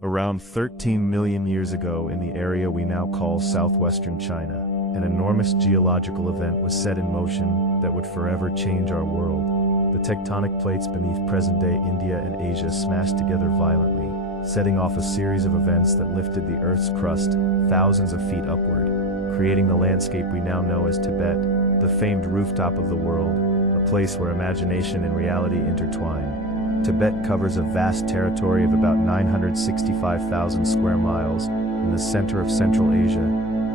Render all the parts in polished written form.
Around 13 million years ago, in the area we now call southwestern China, an enormous geological event was set in motion that would forever change our world. The tectonic plates beneath present-day India and Asia smashed together violently, setting off a series of events that lifted the Earth's crust thousands of feet upward, creating the landscape we now know as Tibet, the famed rooftop of the world, a place where imagination and reality intertwine. Tibet covers a vast territory of about 965,000 square miles in the center of Central Asia,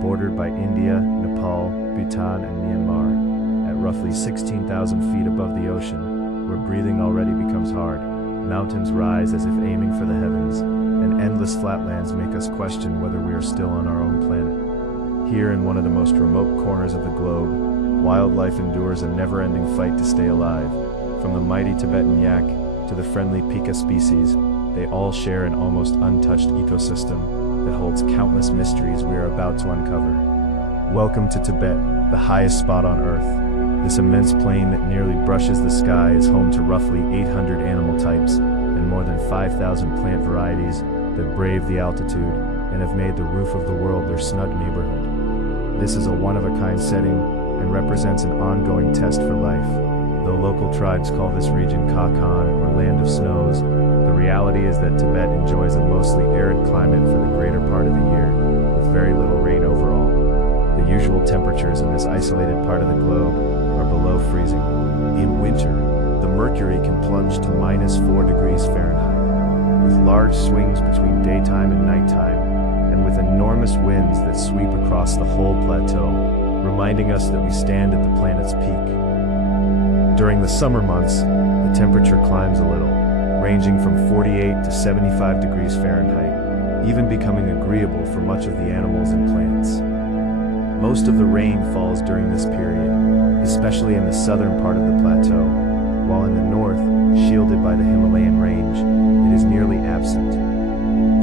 bordered by India, Nepal, Bhutan, and Myanmar. At roughly 16,000 feet above the ocean, where breathing already becomes hard, mountains rise as if aiming for the heavens, and endless flatlands make us question whether we are still on our own planet. Here in one of the most remote corners of the globe, wildlife endures a never-ending fight to stay alive. From the mighty Tibetan yak to the friendly pika species, they all share an almost untouched ecosystem that holds countless mysteries we are about to uncover. Welcome to Tibet, the highest spot on Earth. This immense plain that nearly brushes the sky is home to roughly 800 animal types and more than 5,000 plant varieties that brave the altitude and have made the roof of the world their snug neighborhood. This is a one-of-a-kind setting and represents an ongoing test for life. Though local tribes call this region Kakan, or Land of Snows, the reality is that Tibet enjoys a mostly arid climate for the greater part of the year, with very little rain overall. The usual temperatures in this isolated part of the globe are below freezing. In winter, the mercury can plunge to -4 degrees Fahrenheit, with large swings between daytime and nighttime, and with enormous winds that sweep across the whole plateau, reminding us that we stand at the planet's peak. During the summer months, the temperature climbs a little, ranging from 48 to 75 degrees Fahrenheit, even becoming agreeable for much of the animals and plants. Most of the rain falls during this period, especially in the southern part of the plateau, while in the north, shielded by the Himalayan range, it is nearly absent.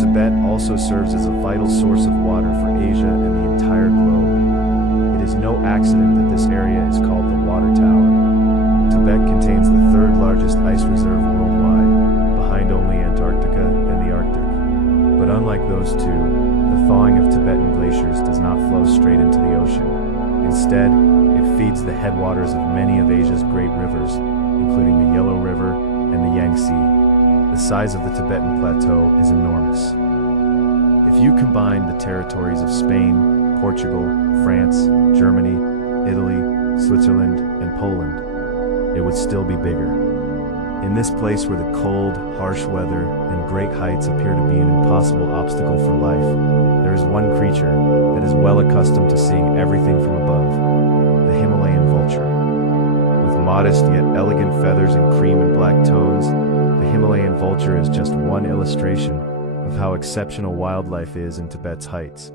Tibet also serves as a vital source of water for Asia and the entire globe. It is no accident that this area is called the Water Tower. Tibet contains the third largest ice reserve worldwide, behind only Antarctica and the Arctic. But unlike those two, the thawing of Tibetan glaciers does not flow straight into the ocean. Instead, it feeds the headwaters of many of Asia's great rivers, including the Yellow River and the Yangtze. The size of the Tibetan plateau is enormous. If you combine the territories of Spain, Portugal, France, Germany, Italy, Switzerland, and Poland, it would still be bigger. In this place where the cold, harsh weather and great heights appear to be an impossible obstacle for life, there is one creature that is well accustomed to seeing everything from above: the Himalayan vulture. With modest yet elegant feathers and cream and black tones, the Himalayan vulture is just one illustration of how exceptional wildlife is in Tibet's heights.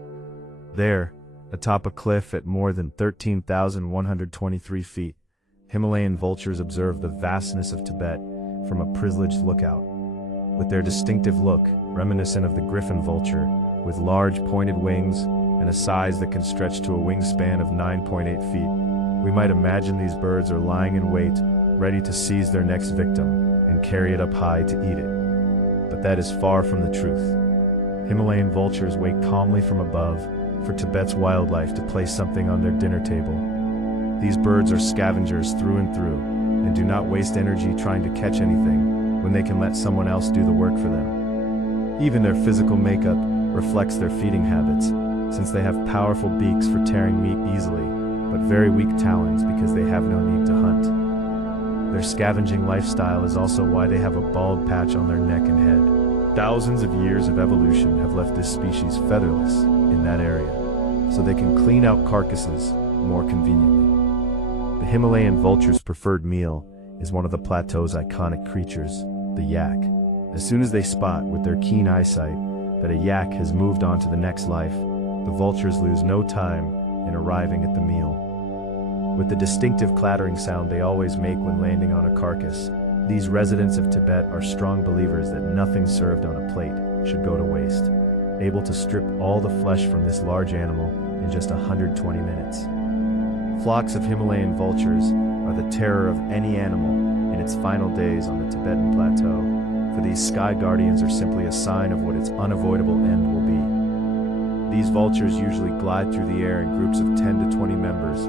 There, atop a cliff at more than 13,123 feet, Himalayan vultures observe the vastness of Tibet from a privileged lookout. With their distinctive look, reminiscent of the griffon vulture, with large pointed wings and a size that can stretch to a wingspan of 9.8 feet, we might imagine these birds are lying in wait, ready to seize their next victim and carry it up high to eat it. But that is far from the truth. Himalayan vultures wait calmly from above for Tibet's wildlife to place something on their dinner table. These birds are scavengers through and through, and do not waste energy trying to catch anything when they can let someone else do the work for them. Even their physical makeup reflects their feeding habits, since they have powerful beaks for tearing meat easily, but very weak talons because they have no need to hunt. Their scavenging lifestyle is also why they have a bald patch on their neck and head. Thousands of years of evolution have left this species featherless in that area, so they can clean out carcasses more conveniently. The Himalayan vulture's preferred meal is one of the plateau's iconic creatures, the yak. As soon as they spot, with their keen eyesight, that a yak has moved on to the next life, the vultures lose no time in arriving at the meal. With the distinctive clattering sound they always make when landing on a carcass, these residents of Tibet are strong believers that nothing served on a plate should go to waste, able to strip all the flesh from this large animal in just 120 minutes. Flocks of Himalayan vultures are the terror of any animal in its final days on the Tibetan plateau, for these sky guardians are simply a sign of what its unavoidable end will be. These vultures usually glide through the air in groups of 10 to 20 members,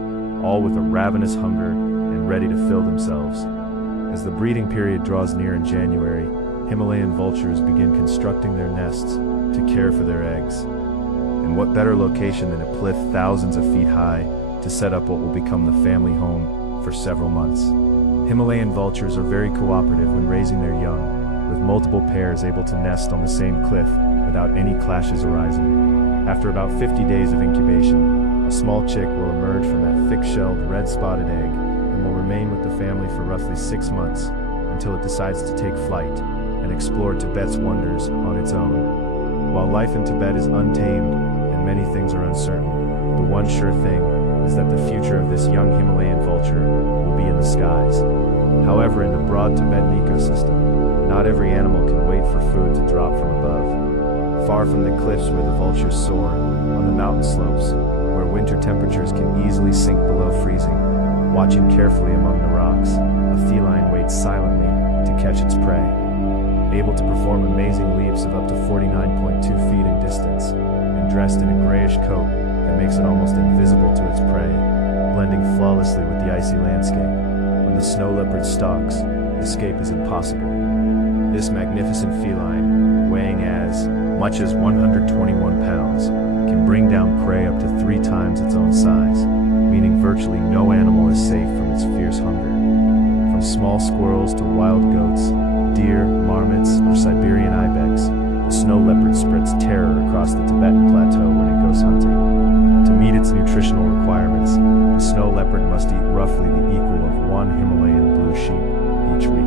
all with a ravenous hunger and ready to fill themselves. As the breeding period draws near in January, Himalayan vultures begin constructing their nests to care for their eggs. And what better location than a cliff thousands of feet high to set up what will become the family home for several months. Himalayan vultures are very cooperative when raising their young, with multiple pairs able to nest on the same cliff without any clashes arising. After about 50 days of incubation, a small chick will emerge from that thick-shelled, red-spotted egg and will remain with the family for roughly 6 months until it decides to take flight and explore Tibet's wonders on its own. While life in Tibet is untamed and many things are uncertain, the one sure thing is that the future of this young Himalayan vulture will be in the skies. However, in the broad Tibetan ecosystem, not every animal can wait for food to drop from above. Far from the cliffs where the vultures soar, on the mountain slopes, where winter temperatures can easily sink below freezing, watching carefully among the rocks, a feline waits silently to catch its prey. Able to perform amazing leaps of up to 49.2 feet in distance, and dressed in a grayish coat that makes it almost invisible to its prey, blending flawlessly with the icy landscape. When the snow leopard stalks, escape is impossible. This magnificent feline, weighing as much as 121 pounds, can bring down prey up to 3 times its own size, meaning virtually no animal is safe from its fierce hunger. From small squirrels to wild goats, deer, marmots, or Siberian ibex, the snow leopard spreads terror across the Tibetan plateau when it goes hunting. To meet its nutritional requirements, the snow leopard must eat roughly the equal of 1 Himalayan blue sheep each week.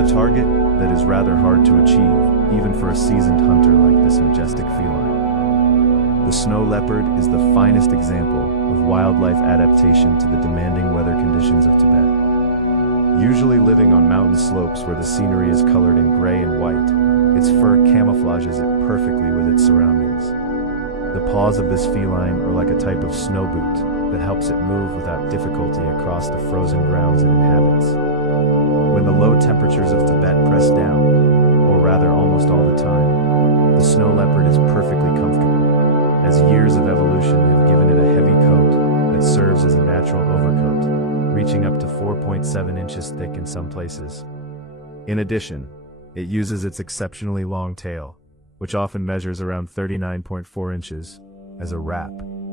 A target that is rather hard to achieve, even for a seasoned hunter like this majestic feline. The snow leopard is the finest example of wildlife adaptation to the demanding weather conditions of Tibet. Usually living on mountain slopes where the scenery is colored in gray and white, its fur camouflages it perfectly with its surroundings. The paws of this feline are like a type of snow boot that helps it move without difficulty across the frozen grounds it inhabits. When the low temperatures of Tibet press down, or rather almost all the time, the snow leopard is perfectly comfortable, as years of evolution have given it a heavy coat that serves as a natural overcoat, reaching up to 4.7 inches thick in some places. In addition, it uses its exceptionally long tail, which often measures around 39.4 inches, as a wrap,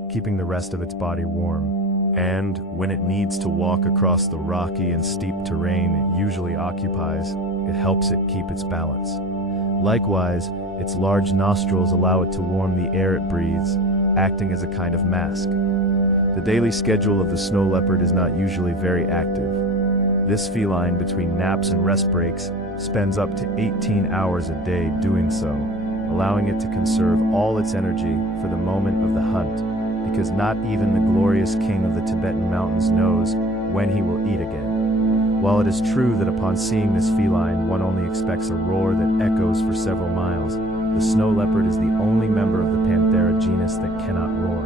keeping the rest of its body warm. And when it needs to walk across the rocky and steep terrain it usually occupies, it helps it keep its balance. Likewise, its large nostrils allow it to warm the air it breathes, acting as a kind of mask. The daily schedule of the snow leopard is not usually very active. This feline, between naps and rest breaks, spends up to 18 hours a day doing so, allowing it to conserve all its energy for the moment of the hunt, because not even the glorious king of the Tibetan mountains knows when he will eat again. While it is true that upon seeing this feline one only expects a roar that echoes for several miles, the snow leopard is the only member of the Panthera genus that cannot roar.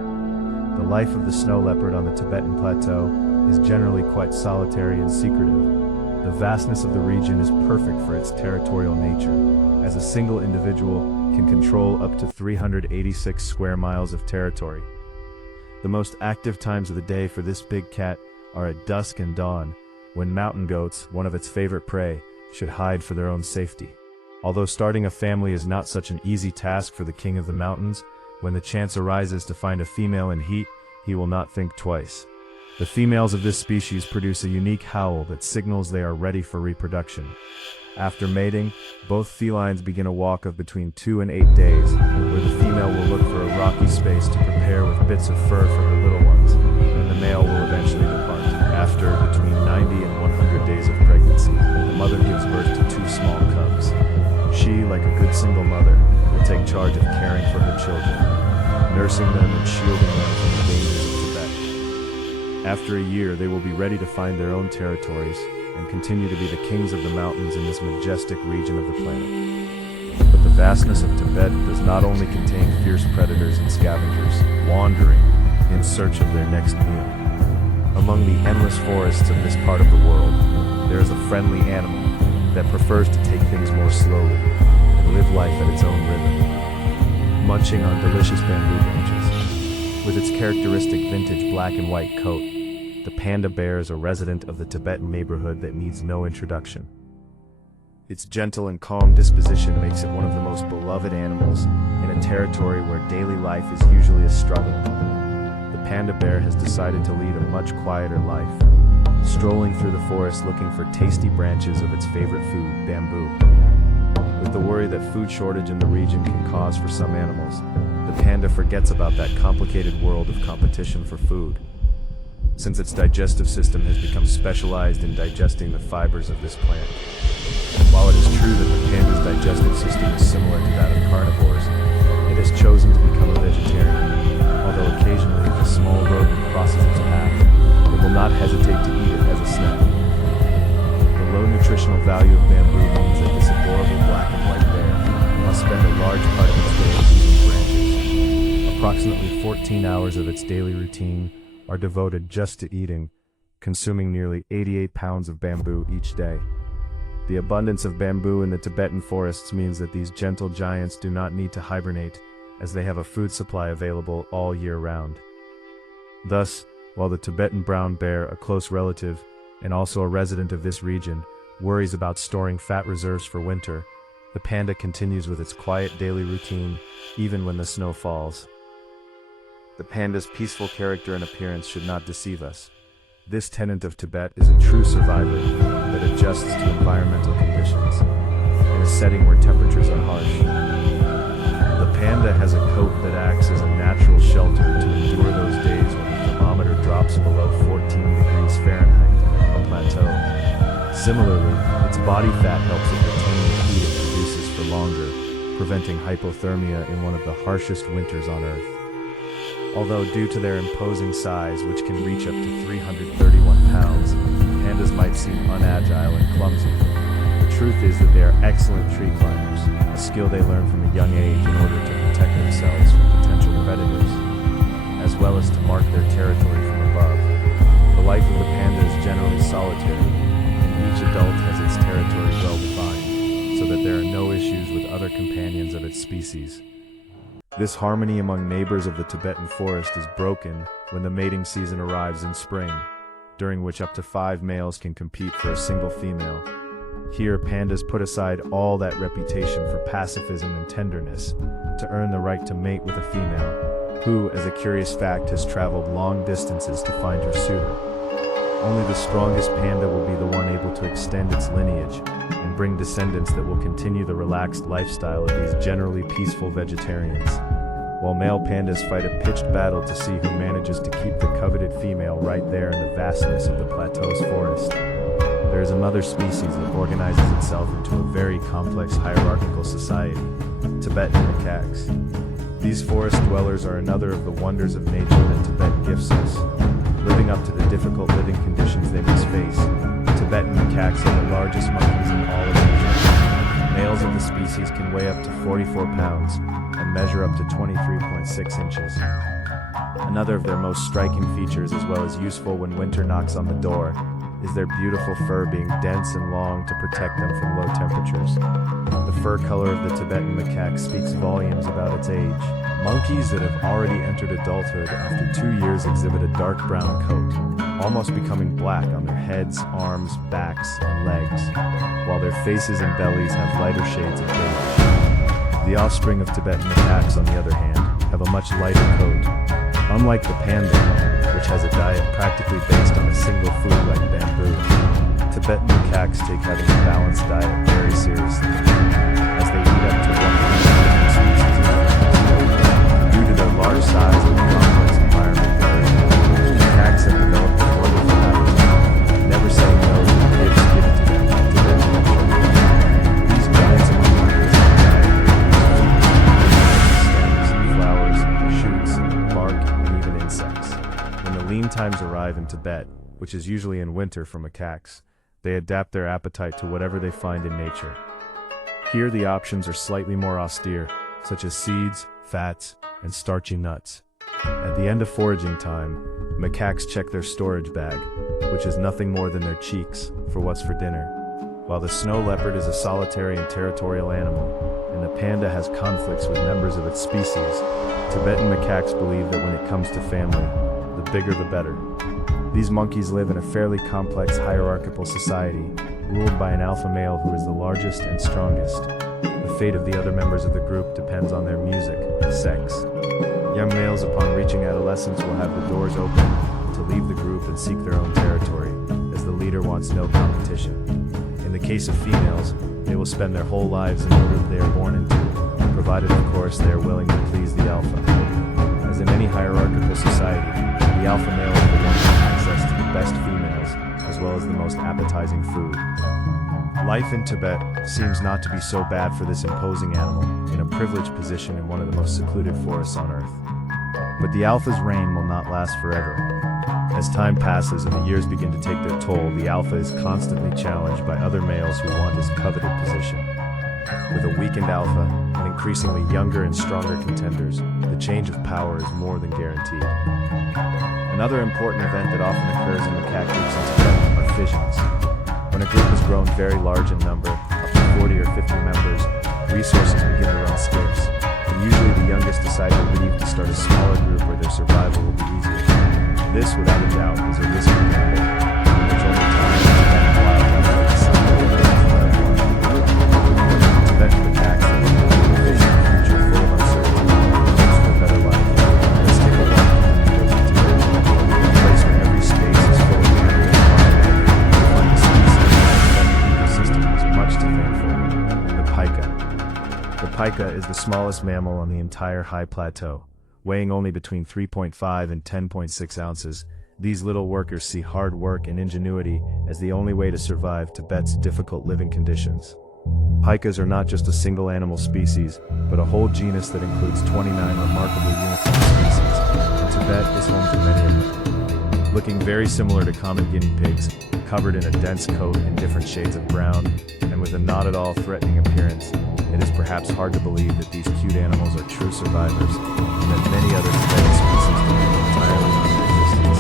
The life of the snow leopard on the Tibetan plateau is generally quite solitary and secretive. The vastness of the region is perfect for its territorial nature, as a single individual can control up to 386 square miles of territory. The most active times of the day for this big cat are at dusk and dawn, when mountain goats, one of its favorite prey, should hide for their own safety. Although starting a family is not such an easy task for the king of the mountains, when the chance arises to find a female in heat, he will not think twice. The females of this species produce a unique howl that signals they are ready for reproduction. After mating, both felines begin a walk of between 2 and 8 days, where the female will look for a rocky space to prepare with bits of fur for her little ones, and the male will eventually depart. After between 90 and 100 days of pregnancy, the mother gives birth to 2 small cubs. She, like a good single mother, will take charge of caring for her children, nursing them and shielding them from the dangers of Tibet. After a year, they will be ready to find their own territories and continue to be the kings of the mountains in this majestic region of the planet. But the vastness of Tibet does not only contain fierce predators and scavengers, wandering in search of their next meal. Among the endless forests of this part of the world, there is a friendly animal, that prefers to take things more slowly and live life at its own rhythm, munching on delicious bamboo branches. With its characteristic vintage black and white coat, the panda bear is a resident of the Tibetan neighborhood that needs no introduction. Its gentle and calm disposition makes it one of the most beloved animals in a territory where daily life is usually a struggle. The panda bear has decided to lead a much quieter life, strolling through the forest looking for tasty branches of its favorite food, bamboo. With the worry that food shortage in the region can cause for some animals, the panda forgets about that complicated world of competition for food. Since its digestive system has become specialized in digesting the fibers of this plant. While it is true that the panda's digestive system is similar to that of carnivores, it has chosen to become a vegetarian, although occasionally if a small rodent crosses its path, it will not hesitate to eat it as a snack. The low nutritional value of bamboo means that this adorable black and white bear must spend a large part of its day eating branches. Approximately 14 hours of its daily routine are devoted just to eating, consuming nearly 88 pounds of bamboo each day. The abundance of bamboo in the Tibetan forests means that these gentle giants do not need to hibernate, as they have a food supply available all year round. Thus, while the Tibetan brown bear, a close relative and also a resident of this region, worries about storing fat reserves for winter, the panda continues with its quiet daily routine, even when the snow falls. The panda's peaceful character and appearance should not deceive us. This tenant of Tibet is a true survivor that adjusts to environmental conditions in a setting where temperatures are harsh. The panda has a coat that acts as a natural shelter to endure those days when the thermometer drops below 14 degrees Fahrenheit on a plateau. Similarly, its body fat helps it retain the heat it produces for longer, preventing hypothermia in one of the harshest winters on Earth. Although due to their imposing size, which can reach up to 331 pounds, pandas might seem unagile and clumsy. The truth is that they are excellent tree climbers, a skill they learn from a young age in order to protect themselves from potential predators, as well as to mark their territory from above. The life of the panda is generally solitary, and each adult has its territory well defined, so that there are no issues with other companions of its species. This harmony among neighbors of the Tibetan forest is broken when the mating season arrives in spring, during which up to 5 males can compete for a single female. Here, pandas put aside all that reputation for pacifism and tenderness to earn the right to mate with a female, who, as a curious fact, has traveled long distances to find her suitor. Only the strongest panda will be the one able to extend its lineage and bring descendants that will continue the relaxed lifestyle of these generally peaceful vegetarians, while male pandas fight a pitched battle to see who manages to keep the coveted female right there in the vastness of the plateau's forest. There is another species that organizes itself into a very complex hierarchical society, Tibetan macaques. These forest dwellers are another of the wonders of nature that Tibet gifts us. Living up to the difficult living conditions they must face, Tibetan macaques are the largest monkeys in all of Asia. Males of the species can weigh up to 44 pounds and measure up to 23.6 inches. Another of their most striking features, as well as useful when winter knocks on the door, is their beautiful fur being dense and long to protect them from low temperatures. The fur color of the Tibetan macaque speaks volumes about its age. Monkeys that have already entered adulthood after 2 years exhibit a dark brown coat, almost becoming black on their heads, arms, backs, and legs, while their faces and bellies have lighter shades of gray. The offspring of Tibetan macaques, on the other hand, have a much lighter coat. Unlike the panda, which has a diet practically based on a single food like bamboo, Tibetan macaques take having a balanced diet very seriously, as they eat up to 100 species of vegetables. Due to their large size and complex environment, macaques have developed a wonderful habit, never saying no to the gifts given to them by Tibetan culture. These giants among the stems, flowers, shoots, bark, and even insects. When the lean times arrive in Tibet, which is usually in winter for macaques, they adapt their appetite to whatever they find in nature. Here the options are slightly more austere, such as seeds, fats, and starchy nuts. At the end of foraging time, macaques check their storage bag, which is nothing more than their cheeks, for what's for dinner. while the snow leopard is a solitary and territorial animal, and the panda has conflicts with members of its species. Tibetan macaques believe that when it comes to family, the bigger the better. These monkeys live in a fairly complex hierarchical society, ruled by an alpha male who is the largest and strongest. The fate of the other members of the group depends on their music, sex. Young males upon reaching adolescence will have the doors open to leave the group and seek their own territory, as the leader wants no competition. In the case of females, they will spend their whole lives in the group they are born into, provided of course they are willing to please the alpha. As in any hierarchical society, the alpha male is the one with access to the best females, as well as the most appetizing food. Life in Tibet seems not to be so bad for this imposing animal, in a privileged position in one of the most secluded forests on Earth. But the alpha's reign will not last forever. As time passes and the years begin to take their toll, the alpha is constantly challenged by other males who want his coveted position. With a weakened alpha and increasingly younger and stronger contenders, the change of power is more than guaranteed. Another important event that often occurs in macaque groups in Tibet are fissions. When a group has grown very large in number, up to 40 or 50 members, resources begin to run scarce, and usually the youngest decide to leave to start a smaller group where their survival will be easier. This, without a doubt, is a risky gamble, in which only time and wildlife decide whether to Tibetan macaques are facing a future full of uncertainty, hopes for a better life. Let's take a walk through Tibet, a place where every space is full of beauty and wildlife. You'll find a species of ecosystem is much to thank for: the pika. The pika is the smallest mammal on the entire high plateau. Weighing only between 3.5 and 10.6 ounces, these little workers see hard work and ingenuity as the only way to survive Tibet's difficult living conditions. Pikas are not just a single animal species, but a whole genus that includes 29 remarkably uniform species, and Tibet is home to many of them. Looking very similar to common guinea pigs, covered in a dense coat in different shades of brown, and with a not at all threatening appearance, it is perhaps hard to believe that these cute animals are true survivors, and that many other Tibetan species depend entirely on their existence.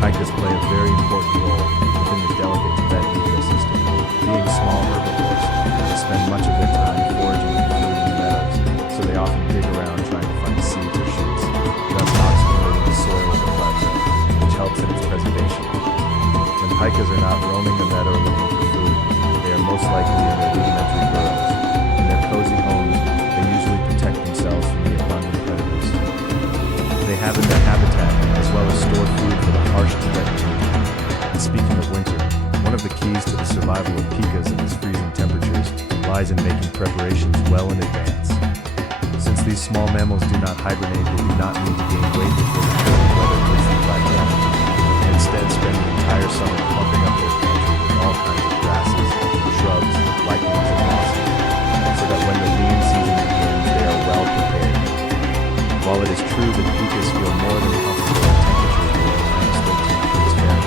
Pikas play a very important role within the delicate Tibetan ecosystem. Being small herbivores, they spend much of their time foraging for food in the meadows, so they often dig around trying to find seeds or shoots, thus oxygenating the soil of the plateau, which helps in its preservation. When pikas are not roaming the meadow looking for food, they are most likely in their rudimentary burrows. In their cozy homes, they usually protect themselves from the abundant predators. They have in their habitat, as well as stored food for the harsh Tibetan winter. And speaking of winter, one of the keys to the survival of pikas in these freezing temperatures lies in making preparations well in advance. Since these small mammals do not hibernate, they do not need to gain weight before the cold weather hits the plateau. They instead spend the entire summer pumping up their pantry with all kinds of grasses, shrubs, lichens, and mosses, so that when the lean season begins, they are well prepared. While it is true that pikas feel more than comfortable at temperatures below -13°F,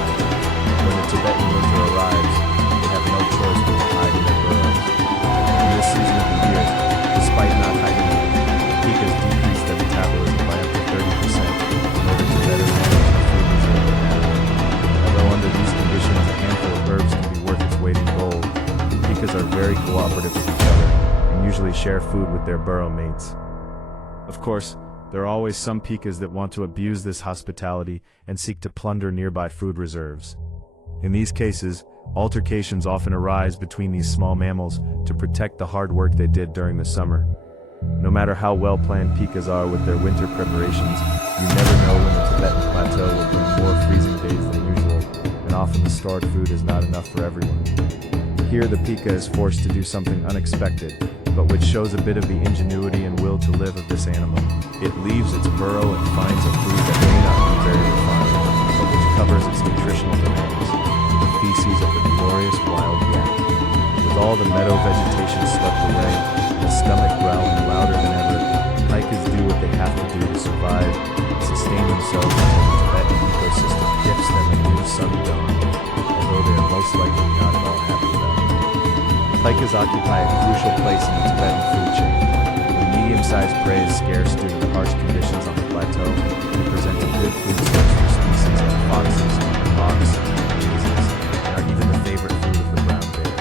when the Tibetan winter arrives, they have no choice but to hide in their burrows. In this season of the year, despite not hibernating, pikas decrease their metabolism by up to 30% in order to better manage the food reserve they have. Although under these conditions a handful of herbs can be worth its weight in gold, pikas are very cooperative with each other and usually share food with their burrow mates. Of course, there are always some pikas that want to abuse this hospitality and seek to plunder nearby food reserves. In these cases, altercations often arise between these small mammals to protect the hard work they did during the summer. No matter how well-planned pikas are with their winter preparations, you never know when the Tibetan plateau will bring more freezing days than usual, and often the stored food is not enough for everyone. Here the pika is forced to do something unexpected, but which shows a bit of the ingenuity and will to live of this animal. It leaves its burrow and finds a food that may not be very refined, but which covers its nutritional demands: the feces of the glorious wild yak. With all the meadow vegetation swept away, and the stomach growling louder than ever, pikas do what they have to do to survive and sustain themselves until the Tibetan ecosystem gifts them a new sunny dawn, although they are most likely not at all happy about it. Pikas occupy a crucial place in the Tibetan food chain. When medium-sized prey is scarce due to the harsh conditions on the plateau, they present a good food source for species like foxes, hawks, and cheeses, and are even the favorite food of the brown bear.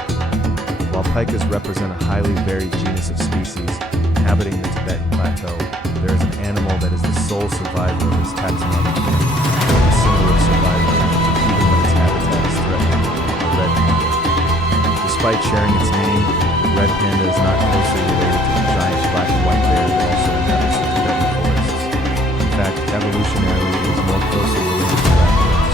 Alpacas represent a highly varied genus of species inhabiting the Tibetan plateau. There is an animal that is the sole survivor of its taxonomic family, a symbol of survival, even when its habitat is threatened, the red panda. Despite sharing its name, the red panda is not closely related to the giant black and white bear that also inhabits the Tibetan forests. In fact, evolutionarily, it is more closely related to raccoons.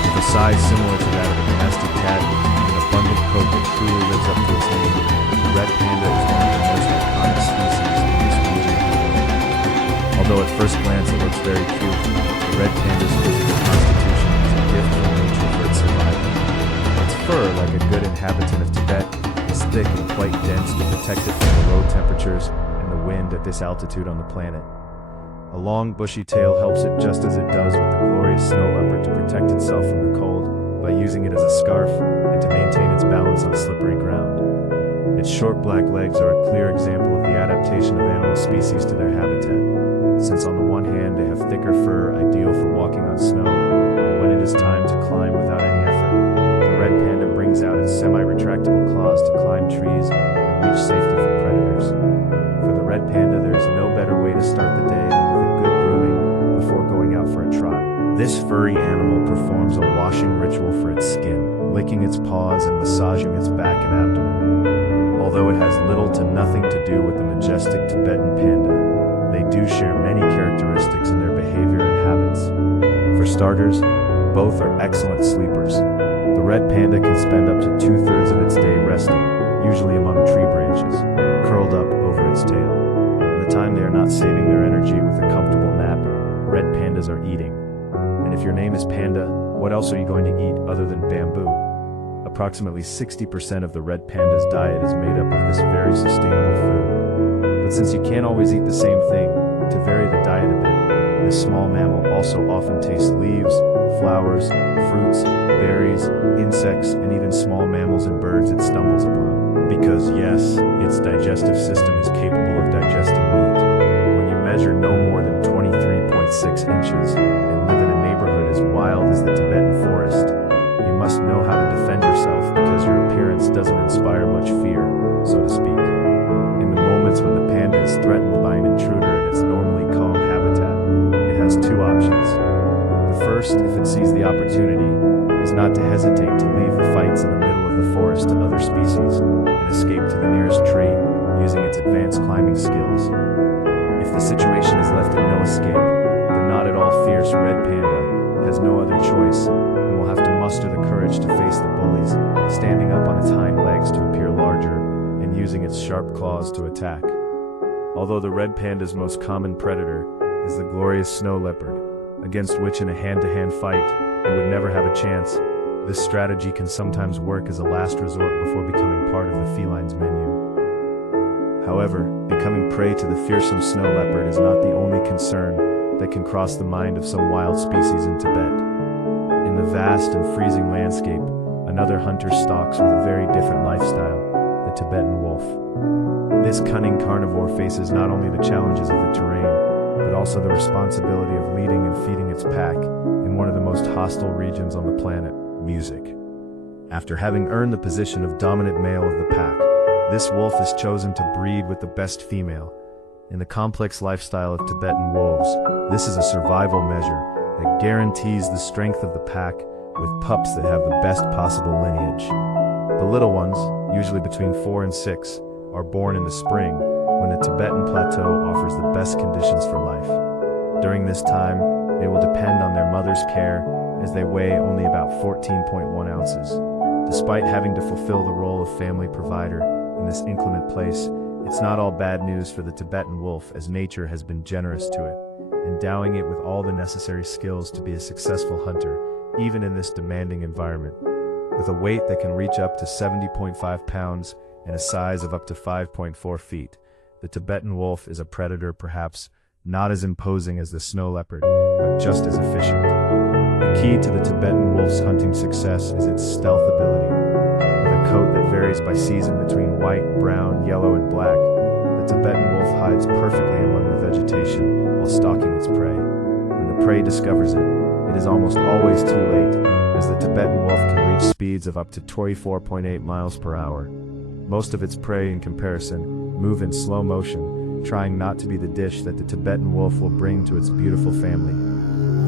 With a size similar to that of a domestic cat and an abundant coat that truly lives up to its name, the red panda is one of the most iconic species in this region of the world. Although at first glance it looks very cute, the red panda's physical constitution is a gift from nature for its survival. Its fur, like a good inhabitant of Tibet, is thick and quite dense to protect it from the low temperatures and the wind at this altitude on the planet. A long, bushy tail helps it just as it does with the glorious snow leopard to protect itself from the cold by using it as a scarf and to maintain its balance on slippery ground. Its short black legs are a clear example of the adaptation of animal species to their habitat, since on the one hand they have thicker fur ideal for walking on snow, and when it is time to climb without any effort, the red panda brings out its semi-retractable claws to climb trees and reach safety from predators. For the red panda, there is no better way to start the day than with a good grooming before going out for a trot. This furry animal performs a washing ritual for its skin, licking its paws and massaging its back and abdomen. Although it has little to nothing to do with the majestic Tibetan panda, they do share many characteristics in their behavior and habits. For starters, both are excellent sleepers. The red panda can spend up to 2/3 of its day resting, usually among tree branches, curled up over its tail. By the time they are not saving their energy with a comfortable nap, red pandas are eating. And if your name is Panda, what else are you going to eat other than bamboo? Approximately 60% of the red panda's diet is made up of this very sustainable food. But since you can't always eat the same thing, to vary the diet a bit, this small mammal also often tastes leaves, flowers, fruits, berries, insects, and even small mammals and birds it stumbles upon. Because yes, its digestive system is capable of digesting meat. When you measure no more than 23.6 inches and live in a neighborhood as wild as the Tibetan forest, you must know how to defend yourself because your appearance doesn't inspire much fear, so to speak. In the moments when the panda is threatened by an intruder in its normally calm habitat, it has two options. The first, if it sees the opportunity, is not to hesitate to leave the fights in the middle of the forest to other species and escape to the nearest tree using its advanced climbing skills. If the situation is left in no escape, the not at all fierce red panda has no other choice and will have to muster the courage to face the bullies, standing up on its hind legs to appear larger and using its sharp claws to attack. Although the red panda's most common predator is the glorious snow leopard, against which in a hand-to-hand fight it would never have a chance, this strategy can sometimes work as a last resort before becoming part of the feline's menu. However, becoming prey to the fearsome snow leopard is not the only concern that can cross the mind of some wild species in Tibet. In the vast and freezing landscape, another hunter stalks with a very different lifestyle, the Tibetan wolf. This cunning carnivore faces not only the challenges of the terrain, but also the responsibility of leading and feeding its pack in one of the most hostile regions on the planet, music. After having earned the position of dominant male of the pack, this wolf is chosen to breed with the best female. In the complex lifestyle of Tibetan wolves, this is a survival measure that guarantees the strength of the pack with pups that have the best possible lineage. The little ones, usually between 4 and 6, are born in the spring, when the Tibetan plateau offers the best conditions for life. During this time, they will depend on their mother's care as they weigh only about 14.1 ounces. Despite having to fulfill the role of family provider in this inclement place, it's not all bad news for the Tibetan wolf, as nature has been generous to it, endowing it with all the necessary skills to be a successful hunter, even in this demanding environment. With a weight that can reach up to 70.5 pounds and a size of up to 5.4 feet, the Tibetan wolf is a predator perhaps not as imposing as the snow leopard, but just as efficient. The key to the Tibetan wolf's hunting success is its stealth ability. With a coat that varies by season between white, brown, yellow, and black, the Tibetan wolf hides perfectly among the vegetation while stalking its prey. When the prey discovers it, it is almost always too late, as the Tibetan wolf can reach speeds of up to 24.8 miles per hour. Most of its prey, in comparison, move in slow motion, trying not to be the dish that the Tibetan wolf will bring to its beautiful family.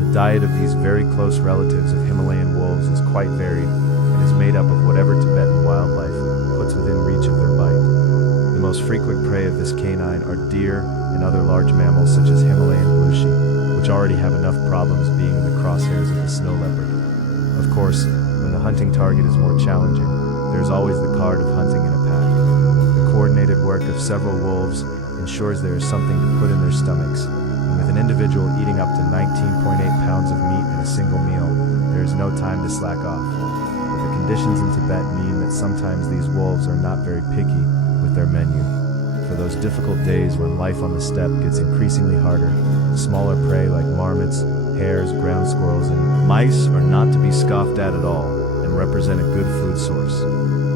The diet of these very close relatives of Himalayan wolves is quite varied and is made up of whatever Tibetan wildlife puts within reach of their bite. The most frequent prey of this canine are deer and other large mammals such as Himalayan blue sheep, which already have enough problems being in the crosshairs of the snow leopard. Of course, when the hunting target is more challenging, there is always the card of hunting in a pack. The coordinated work of several wolves ensures there is something to put in their stomachs, and with an individual eating up to 19.8 pounds of meat in a single meal, there is no time to slack off. But the conditions in Tibet mean that sometimes these wolves are not very picky with their menu. For those difficult days when life on the steppe gets increasingly harder, smaller prey like marmots, hares, ground squirrels, and mice are not to be scoffed at all and represent a good food source.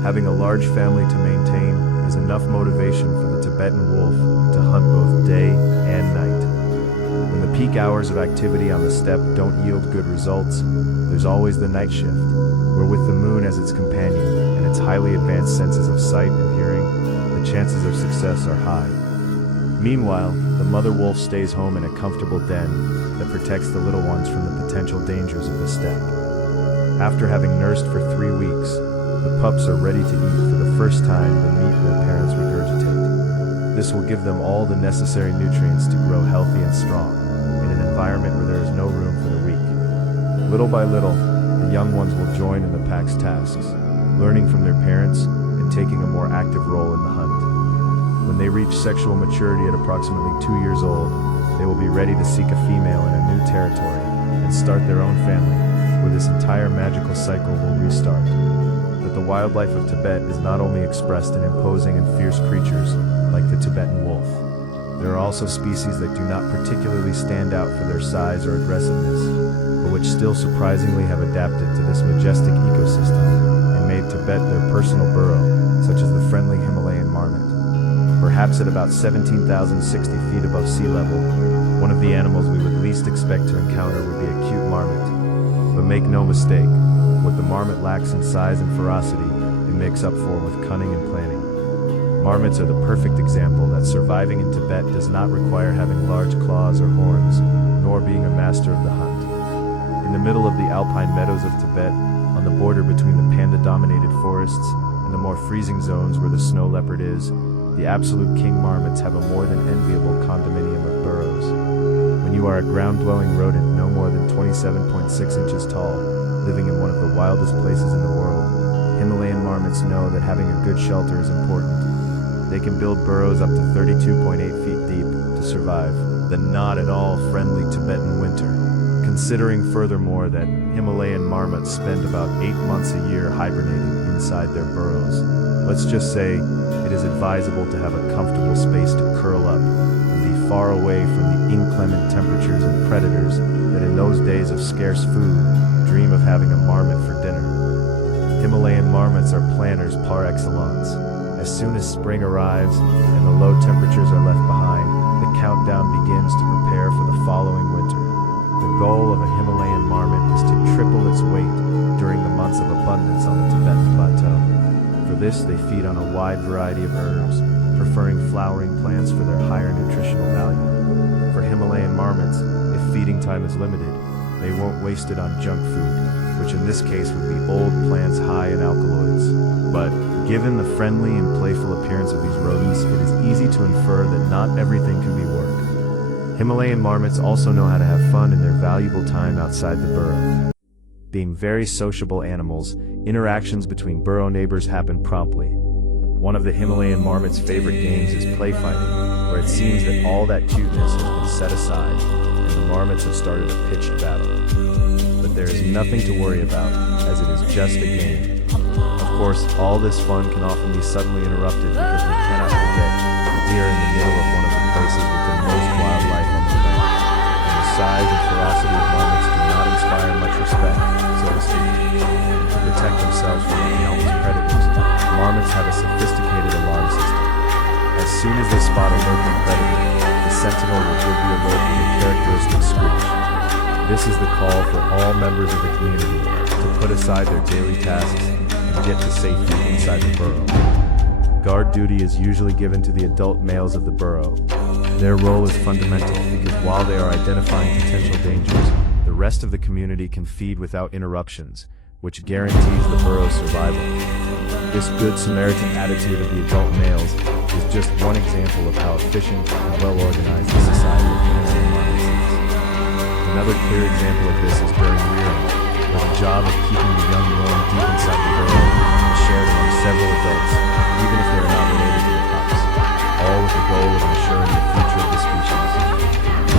Having a large family to maintain is enough motivation for the Tibetan wolf to hunt both day and night. When the peak hours of activity on the steppe don't yield good results, there's always the night shift, where with the moon as its companion and its highly advanced senses of sight and hearing, the chances of success are high. Meanwhile, the mother wolf stays home in a comfortable den that protects the little ones from the potential dangers of the steppe. After having nursed for 3 weeks, the pups are ready to eat for the first time the meat their parents regurgitate. This will give them all the necessary nutrients to grow healthy and strong, in an environment where there is no room for the weak. Little by little, the young ones will join in the pack's tasks, learning from their parents and taking a more active role in the hunt. When they reach sexual maturity at approximately 2 years old, they will be ready to seek a female in a new territory and start their own family, where this entire magical cycle will restart. But the wildlife of Tibet is not only expressed in imposing and fierce creatures like the Tibetan wolf. There are also species that do not particularly stand out for their size or aggressiveness, but which still surprisingly have adapted to this majestic ecosystem and made Tibet their personal burrow, such as the friendly Himalayan marmot. Perhaps at about 17,060 feet above sea level, one of the animals we would least expect to encounter would be a cute marmot. But make no mistake, what the marmot lacks in size and ferocity, it makes up for with cunning and planning. Marmots are the perfect example that surviving in Tibet does not require having large claws or horns, nor being a master of the hunt. In the middle of the alpine meadows of Tibet, on the border between the panda-dominated forests and the more freezing zones where the snow leopard is, the absolute king marmots have a more than enviable condominium of burrows. When you are a ground-dwelling rodent no more than 27.6 inches tall, living in one of the wildest places in the world, Himalayan marmots know that having a good shelter is important. They can build burrows up to 32.8 feet deep to survive the not at all friendly Tibetan winter. Considering furthermore that Himalayan marmots spend about 8 months a year hibernating inside their burrows, let's just say it is advisable to have a comfortable space to curl up and be far away from the inclement temperatures and predators that in those days of scarce food dream of having a marmot for dinner. Himalayan marmots are planners par excellence. As soon as spring arrives and the low temperatures are left behind, the countdown begins to prepare for the following winter. The goal of a Himalayan marmot is to triple its weight during the months of abundance on the Tibetan plateau. For this, they feed on a wide variety of herbs, preferring flowering plants for their higher nutritional value. For Himalayan marmots, if feeding time is limited, they won't waste it on junk food, which in this case would be old plants high in alkaloids. But given the friendly and playful appearance of these rodents, it is easy to infer that not everything can be work. Himalayan marmots also know how to have fun in their valuable time outside the burrow. Being very sociable animals, interactions between burrow neighbors happen promptly. One of the Himalayan marmot's favorite games is play fighting, where it seems that all that cuteness has been set aside, and the marmots have started a pitched battle. But there is nothing to worry about, as it is just a game. Of course, all this fun can often be suddenly interrupted because we cannot forget that we are in the middle of one of the places with the most wildlife on the planet. And the size and ferocity of marmots do not inspire much respect, so to speak. To protect themselves from the countless predators, marmots have a sophisticated alarm system. As soon as they spot a lurking predator, the sentinel will give the alert with a characteristic screech. This is the call for all members of the community to put aside their daily tasks and get to safety inside the burrow. Guard duty is usually given to the adult males of the burrow. Their role is fundamental because while they are identifying potential dangers, the rest of the community can feed without interruptions, which guarantees the burrow's survival. This Good Samaritan attitude of the adult males is just one example of how efficient and well-organized the society of Himalayan monarchs is. Another clear example of this is during rearing, where the job of keeping the young warm deep inside the burrow is shared among several adults, even if they are not related to the pups, all with the goal of ensuring the future of the species.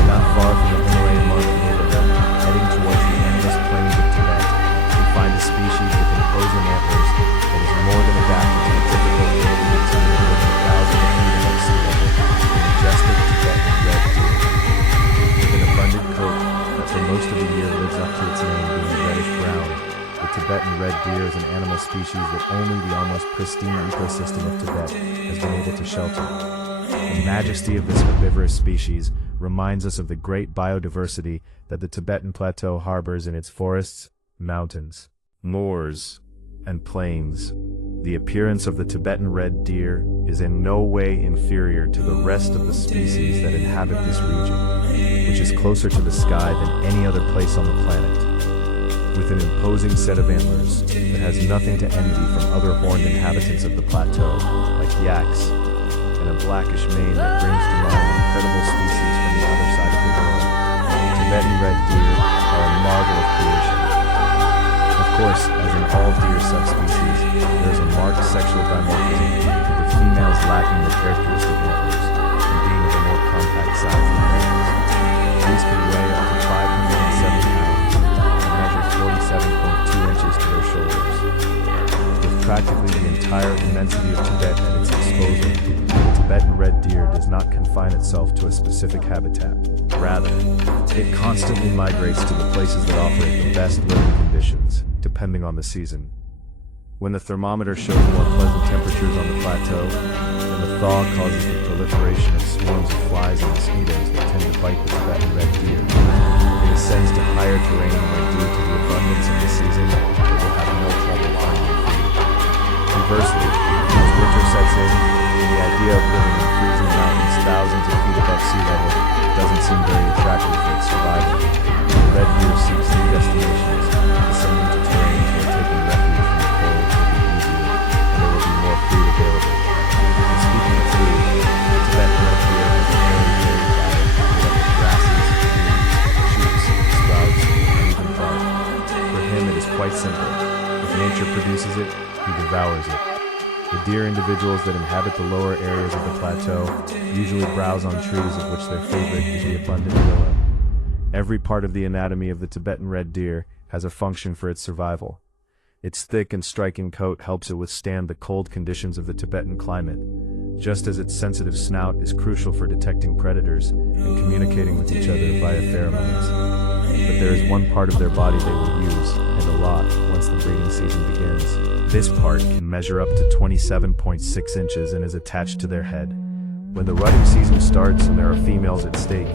Not far from the Himalayan monarch neighborhood, heading towards the endless plains of Tibet, we find a species with imposing antlers that is more than adapted to the typical Canadian scene of living thousands of feet above sea level, the majestic Tibetan red deer. With an abundant coat that for most of the year lives up to its name being reddish-brown, the Tibetan red deer is an animal species that only the almost pristine ecosystem of Tibet has been able to shelter. The majesty of this herbivorous species reminds us of the great biodiversity that the Tibetan Plateau harbors in its forests, mountains, moors, and plains. The appearance of the Tibetan red deer is in no way inferior to the rest of the species that inhabit this region, which is closer to the sky than any other place on the planet. With an imposing set of antlers that has nothing to envy from other horned inhabitants of the plateau, like yaks, and a blackish mane that brings to mind incredible species from the other side of the world, Tibetan red deer are a marvel of creation. Of course, as in all deer subspecies, there is a marked sexual dimorphism, with females lacking the characteristic antlers and being of a more compact size than males. These can weigh up to 507 pounds and measure 47.2 inches to their shoulders. With practically the entire immensity of Tibet at its disposal, the Tibetan red deer does not confine itself to a specific habitat. Rather, it constantly migrates to the places that offer it the best living conditions, depending on the season. When the thermometer shows more pleasant temperatures on the plateau, and the thaw causes the proliferation of swarms of flies and mosquitoes that tend to bite the Tibetan red deer, it ascends to higher terrain where, due to the abundance of the season, it will have no trouble finding food. Conversely, as winter sets in, the idea of living in freezing mountains thousands of feet above sea level doesn't seem very attractive for its survival. The red deer seeks new destinations, ascending to terrains where taking refuge from the cold will be easier, and there will be more food available. And speaking of food, the Tibetan red deer has a very varied diet made up of grasses, leaves, shoots, sprouts, and even bark. For him, it is quite simple. If nature produces it, he devours it. The deer individuals that inhabit the lower areas of the plateau usually browse on trees of which their favorite is the abundant willow. Every part of the anatomy of the Tibetan red deer has a function for its survival. Its thick and striking coat helps it withstand the cold conditions of the Tibetan climate, just as its sensitive snout is crucial for detecting predators and communicating with each other via pheromones. But there is one part of their body they will use, and a lot, once the breeding season begins. This part can measure up to 27.6 inches and is attached to their head. When the rutting season starts and there are females at stake,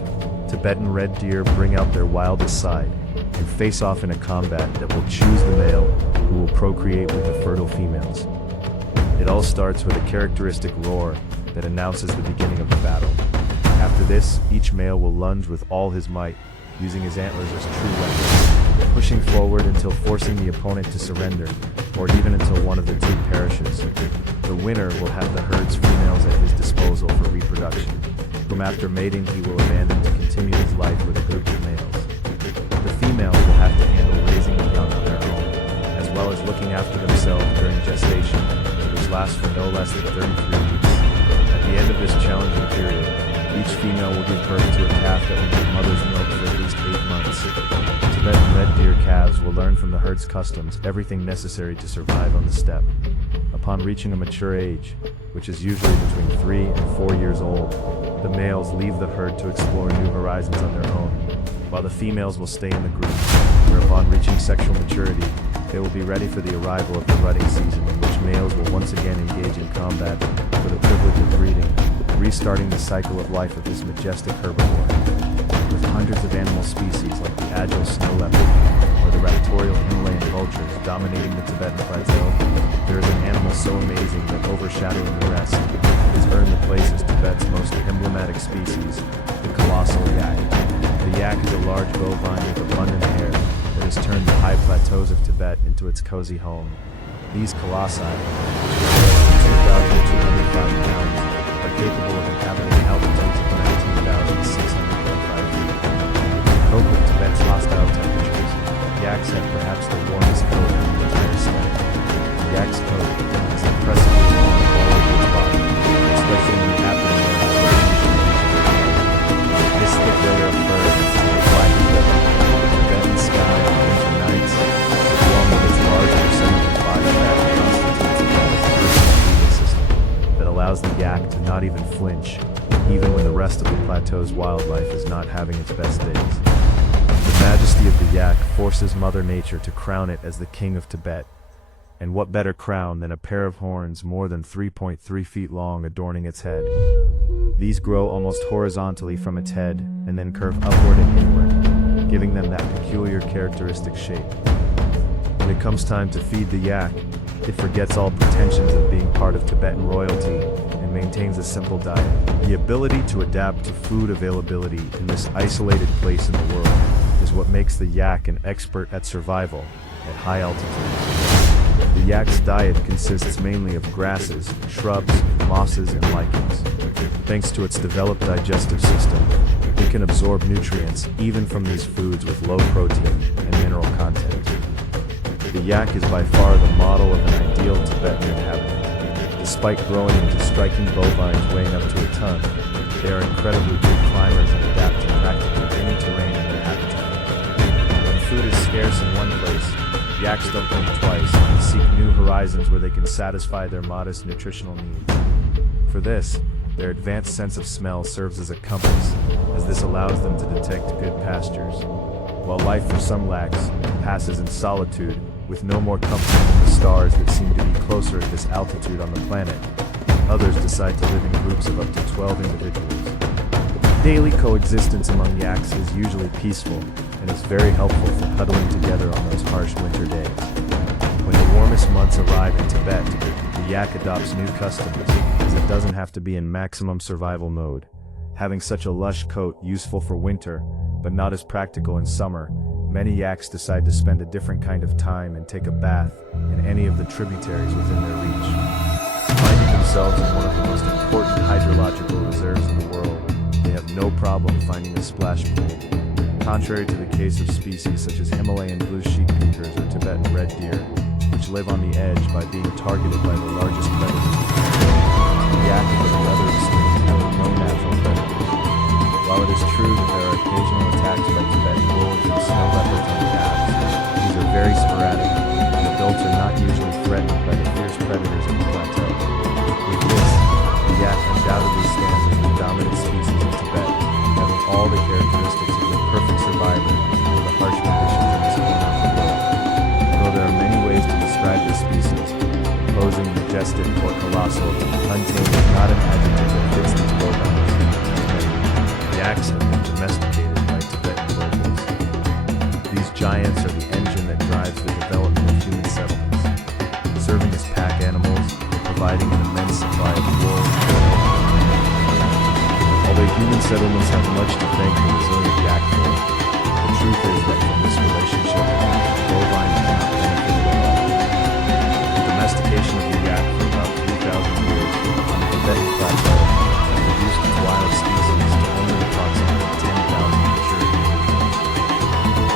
Tibetan red deer bring out their wildest side and face off in a combat that will choose the male who will procreate with the fertile females. It all starts with a characteristic roar that announces the beginning of the battle. After this, each male will lunge with all his might, using his antlers as true weapons, pushing forward until forcing the opponent to surrender, or even until one of the two perishes. The winner will have the herd's females at his disposal for reproduction, whom after mating he will abandon to continue his life with a group of males. The females will have to handle raising the young on their own, as well as looking after themselves during gestation, which lasts for no less than 33 weeks. At the end of this challenging period, each female will give birth to a calf that will give mother's milk for at least 8 months. Tibetan red deer calves will learn from the herd's customs everything necessary to survive on the steppe. Upon reaching a mature age, which is usually between 3 and 4 years old, the males leave the herd to explore new horizons on their own, while the females will stay in the group, where upon reaching sexual maturity, they will be ready for the arrival of the rutting season, in which males will once again engage in combat for the privilege of breeding, restarting the cycle of life of this majestic herbivore. With hundreds of animal species like the agile snow leopard or the raptorial Himalayan vultures dominating the Tibetan plateau, there is an animal so amazing that overshadowing the rest, has earned the place as Tibet's most emblematic species, the colossal yak. The yak is a large bovine with abundant hair that has turned the high plateaus of Tibet into its cozy home. These colossi, which weigh 2,205 pounds, are capable of inhabiting altitudes of 19,605 feet. Cope with Tibet's hostile temperatures, yaks have perhaps the warmest coat in the entire state. The yak's coat is impressively long all over its body, especially in the abdomen area. This thick layer of fur, black and red, the Tibetan sky on winter nights, along with its large percentage of body fat, constitutes a personal heating system that allows the yak to not even flinch, even when the rest of the plateau's wildlife is not having its best days. The majesty of the yak forces Mother Nature to crown it as the king of Tibet. And what better crown than a pair of horns more than 3.3 feet long adorning its head? These grow almost horizontally from its head and then curve upward and inward, giving them that peculiar characteristic shape. When it comes time to feed the yak, it forgets all pretensions of being part of Tibetan royalty and maintains a simple diet. The ability to adapt to food availability in this isolated place in the world is what makes the yak an expert at survival at high altitudes. The yak's diet consists mainly of grasses, shrubs, mosses, and lichens. Thanks to its developed digestive system, it can absorb nutrients even from these foods with low protein and mineral content. The yak is by far the model of an ideal Tibetan inhabitant. Despite growing into striking bovines weighing up to a ton, they are incredibly good climbers and adapt to practically any terrain in their habitat. When food is scarce in one place, yaks don't think twice and seek new horizons where they can satisfy their modest nutritional needs. For this, their advanced sense of smell serves as a compass, as this allows them to detect good pastures. While life for some yaks passes in solitude, with no more company than the stars that seem to be closer at this altitude on the planet, others decide to live in groups of up to 12 individuals. Daily coexistence among yaks is usually peaceful and is very helpful for huddling together on those harsh winter days. When the warmest months arrive in Tibet, the yak adopts new customs, as it doesn't have to be in maximum survival mode. Having such a lush coat useful for winter, but not as practical in summer, many yaks decide to spend a different kind of time and take a bath in any of the tributaries within their reach. Finding themselves in one of the most important hydrological reserves in the world, they have no problem finding a splash pool. Contrary to the case of species such as Himalayan blue sheep-peakers or Tibetan red deer, which live on the edge by being targeted by the largest predators. The yak is at the other extreme, having no natural predators. While it is true that there are occasional attacks by Tibetan wolves and snow leopards on calves, these are very sporadic, and adults are not usually threatened by the fierce predators of the plateau. With this, the yak undoubtedly stands as the dominant species in Tibet, having all the characteristics of the perfect survivor in the harsh conditions in this corner of the world. Though there are many ways to describe this species, posing, majestic, or colossal, untamed is not an adjective that fits these profiles. Yaks have been domesticated by Tibetan locals. These giants are the engine that drives the development of human settlements, serving as pack animals, providing an immense supply of wool. Although human settlements have much to thank the resilient yak for, the truth is that from this relationship, bovine cannot benefit at all. The domestication of the yak for about 3,000 years on the Tibetan plateau has reduced its wild species to only approximately 10,000 mature individuals.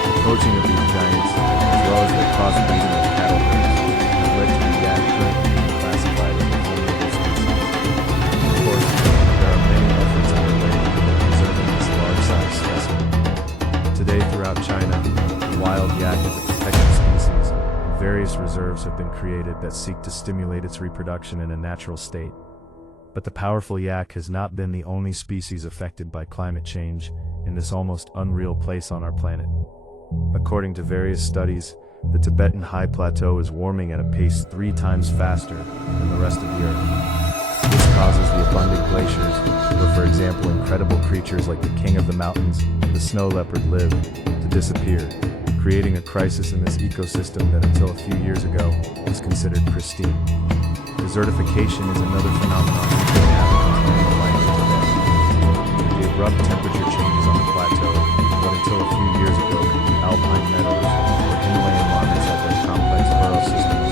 The poaching of these giants, as well as their crossbreeding with cattle herds, has led to the yak currently being classified as a vulnerable species. Of course, there are many efforts underway in preserving this large-sized specimen. Today, throughout China, the wild yak is a protected species, and various reserves have been created that seek to stimulate its reproduction in a natural state. But the powerful yak has not been the only species affected by climate change in this almost unreal place on our planet. According to various studies, the Tibetan high plateau is warming at a pace 3 times faster than the rest of the Earth. This causes the abundant glaciers, where for example incredible creatures like the king of the mountains, the snow leopard live, to disappear, creating a crisis in this ecosystem that until a few years ago was considered pristine. Desertification is another phenomenon that inhabits animal life in Tibet. The abrupt temperature changes on the plateau, what until a few years ago could be alpine meadows, where Himalayan monarchs had their complex burrow systems,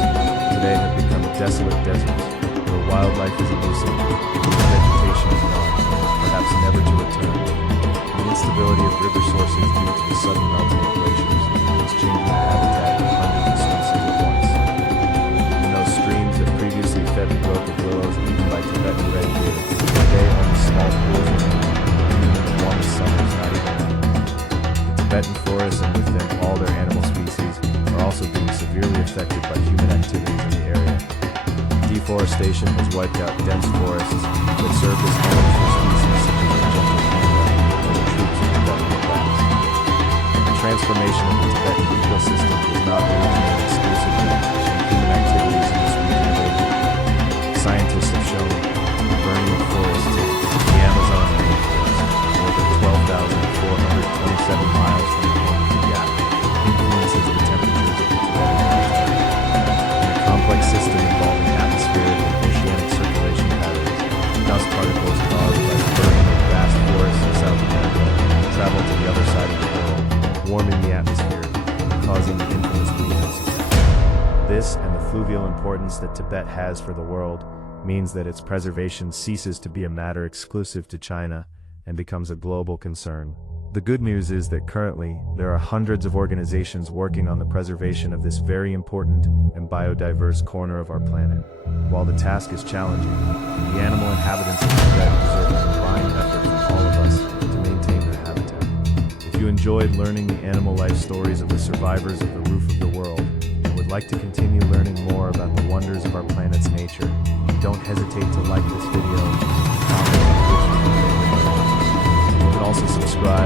today have become desolate deserts, where wildlife is elusive, and vegetation is gone, perhaps never to return. The instability of river sources due to the sudden melting of glaciers is changing the habitat of hundreds of species at once. And those streams that previously fed the growth of willows eaten by Tibetan red deer, today only small pools of them, even in the warmest summers not even now. The Tibetan forests and with them all their animal species are also being severely affected by human activities in the area. Deforestation has wiped out dense forests that served as homes for species such as the gentle panda or the troops of Tibetan bats. The transformation of the Tibetan ecosystem does not originate exclusively from human activities in this region of Asia. Scientists have shown the burning of forests in the Amazon rainforest, more than 12,427 miles from the home of the yak, influences the temperatures of the Tibetan plateau. In a complex system involving atmospheric and oceanic circulation patterns, dust particles caused by the burning of vast forests in South America travel to the other side of the world, warming the atmosphere and causing the infamous greenhouse effect. This and the fluvial importance that Tibet has for the world means that its preservation ceases to be a matter exclusive to China and becomes a global concern. The good news is that currently, there are hundreds of organizations working on the preservation of this very important and biodiverse corner of our planet. While the task is challenging, the animal inhabitants of Tibet deserve a combined effort from all of us to maintain their habitat. If you enjoyed learning the animal life stories of the survivors of the roof of the world, and would like to continue learning more about the wonders of our planet's nature, don't hesitate to like this video, comment on which you can also subscribe